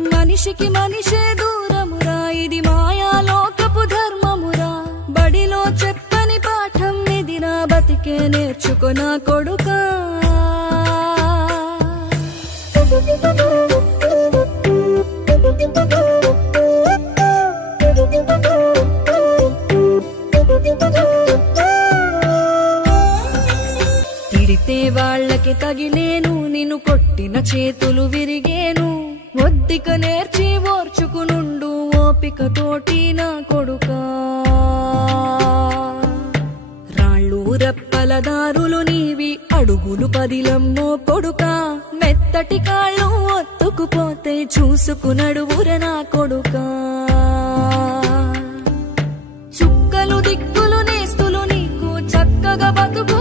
మనిషికి మనిషే దూరమురా, ఇది మాయాలోకపు ధర్మమురా. బడిలో చెప్పని పాఠం ఇది, నా బతికే నేర్చుకొనా కొడుకా. తిడితే వాళ్ళకి తగిలేను, నిన్ను కొట్టిన చేతులు విరిగేను. ఒద్దిక నేర్చి ఓర్చుకునుండు ఓపిక తోటి నా కొడుకా. రాళ్ళు రెప్పల దారులు నీవి, అడుగులు పదిలమ్మో కొడుకా. మెత్తటి కాళ్ళు ఒత్తుకుపోతే చూసుకునడువుర నా కొడుకా. చుక్కలు దిక్కులు నేస్తులు నీకు చక్కగా బతుకు